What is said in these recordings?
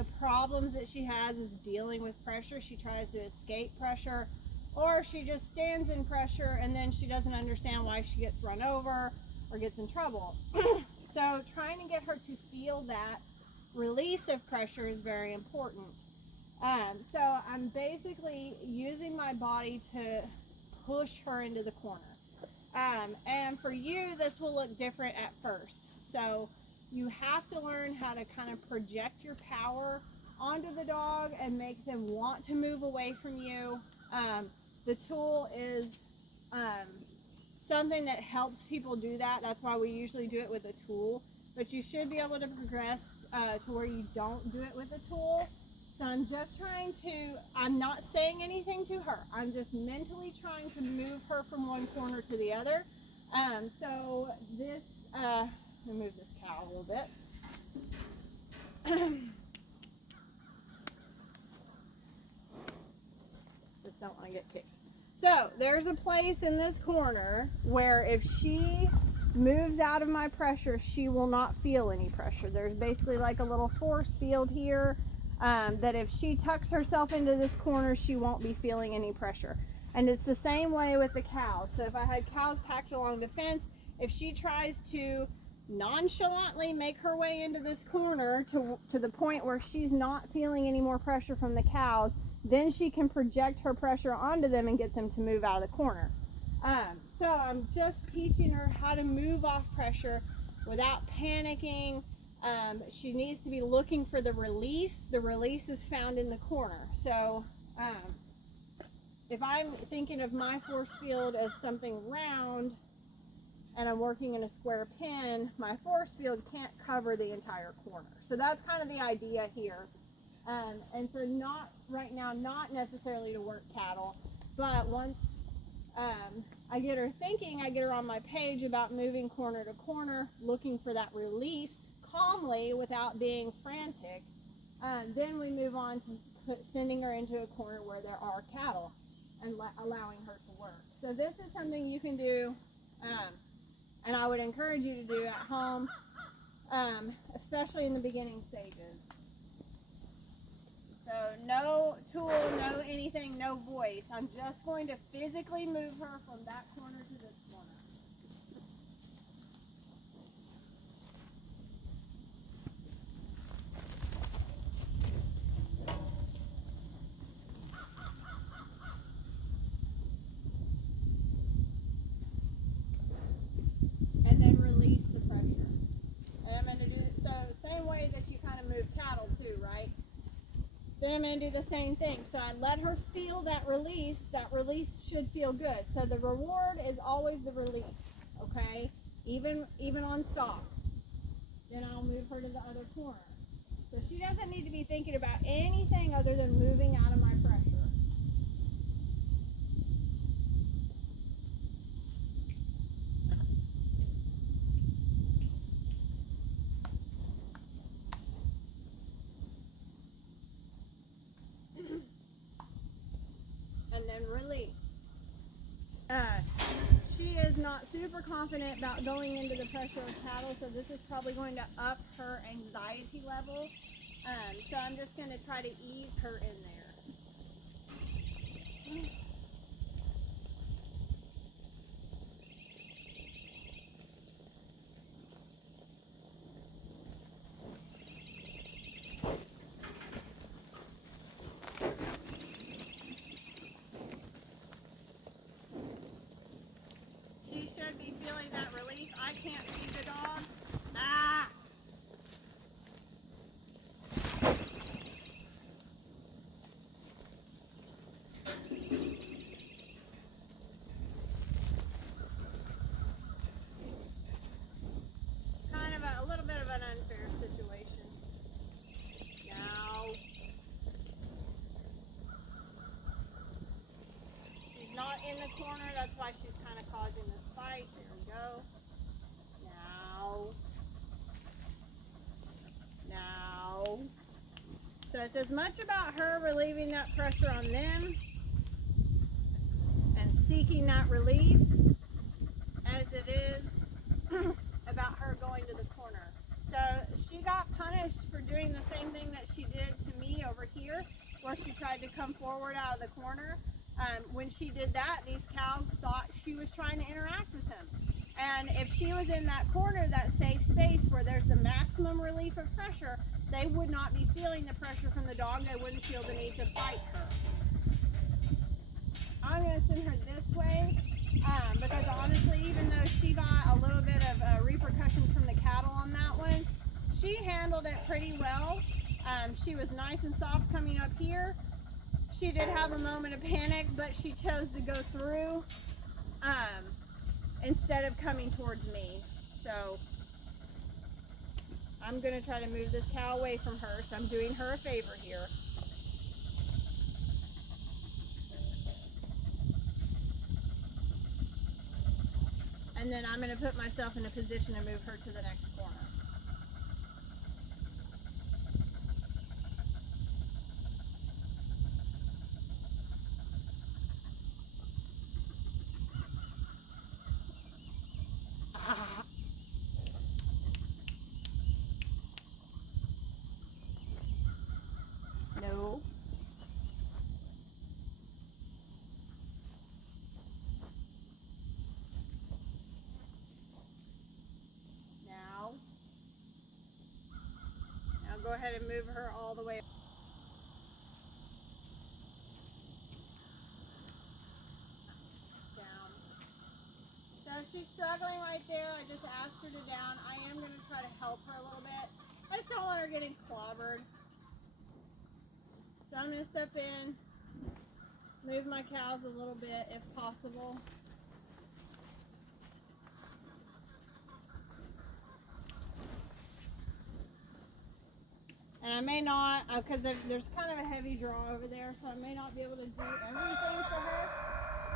the problems that she has is dealing with pressure. She tries to escape pressure, or she just stands in pressure and then she doesn't understand why she gets run over or gets in trouble. So trying to get her to feel that release of pressure is very important. So I'm basically using my body to push her into the corner. And for you, this will look different at first. So you have to learn how to kind of project your power onto the dog and make them want to move away from you. The tool is something that helps people do that. That's why we usually do it with a tool. But you should be able to progress to where you don't do it with a tool. So I'm just trying to, I'm not saying anything to her. I'm just mentally trying to move her from one corner to the other. So this, let me move this cow a little bit. Just don't want to get kicked. So there's a place in this corner where if she moves out of my pressure, she will not feel any pressure. There's basically like a little force field here that if she tucks herself into this corner, she won't be feeling any pressure. And it's the same way with the cows. So if I had cows packed along the fence, if she tries to nonchalantly make her way into this corner to the point where she's not feeling any more pressure from the cows, then she can project her pressure onto them and get them to move out of the corner. So I'm just teaching her how to move off pressure without panicking. She needs to be looking for the release. The release is found in the corner. So if I'm thinking of my force field as something round and I'm working in a square pen, my force field can't cover the entire corner. So that's kind of the idea here. And so not right now, not necessarily to work cattle, but once I get her thinking, I get her on my page about moving corner to corner, looking for that release calmly without being frantic. Then we move on to sending her into a corner where there are cattle and allowing her to work. So this is something you can do, and I would encourage you to do at home, especially in the beginning stages. So no tool, no anything, no voice. I'm just going to physically move her from that corner to this corner. And then release the pressure. And I'm going to do so same way that you kind of move cattle too, right? Then I'm going to do the same thing. So I let her feel that release. That release should feel good. So the reward is always the release, okay? Even on stop. Then I'll move her to the other corner. So she doesn't need to be thinking about anything other than moving out of my pressure. And then release. She is not super confident about going into the pressure of cattle, so this is probably going to up her anxiety level. So I'm just going to try to ease her in there. She should be feeling that relief. I can't see the dog. Ah! Kind of a little bit of an unfair situation. Now, she's not in the corner. That's why she's kind of causing this fight. There we go. Now. So it's as much about her relieving that pressure on them and seeking that relief as it is about her going to the corner. So she got punished for doing the same thing that she did where she tried to come forward out of the corner. When she did that, these cows thought she was trying to interact with him. And if she was in that corner, that safe space where there's the maximum relief of pressure, they would not be feeling the pressure from the dog. They wouldn't feel the need to fight her. I'm going to send her this way because honestly, even though she got a little bit of repercussions from the cattle on that one, she handled it pretty well. She was nice and soft coming up here. She did have a moment of panic, but she chose to go through instead of coming towards me. So I'm going to try to move this cow away from her, so I'm doing her a favor here. And then I'm going to put myself in a position to move her to the next corner. No. Now go ahead and move her all the way down. So she's struggling right there. I just asked her to down. I am going to try to help her a little bit. I just don't want her getting clobbered. So I'm going to step in, move my cows a little bit if possible. And I may not, because there's kind of a heavy draw over there, so I may not be able to do everything for her.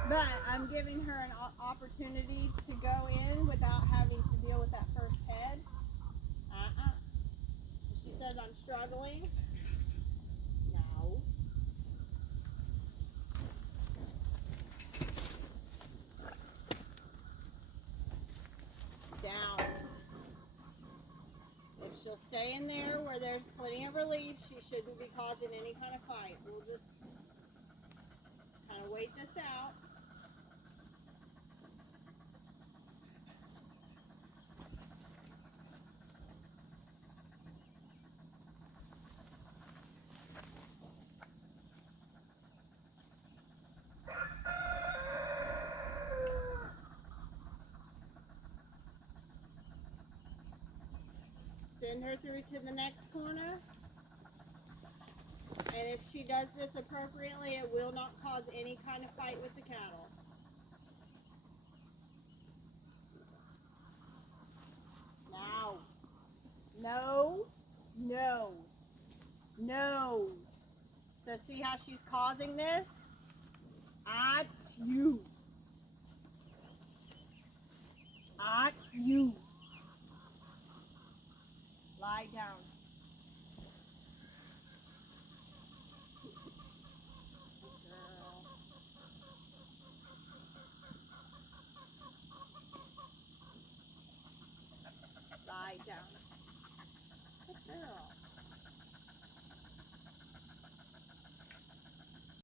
But I'm giving her an opportunity to go in without having to deal with that first head. She says I'm struggling. No. Down. If she'll stay in there where there's plenty of relief, she shouldn't be causing any kind of fight. We'll just kind of wait this out. Send her through to the next corner. And if she does this appropriately, it will not cause any kind of fight with the cattle. Now. No. No. No. So see how she's causing this? At you.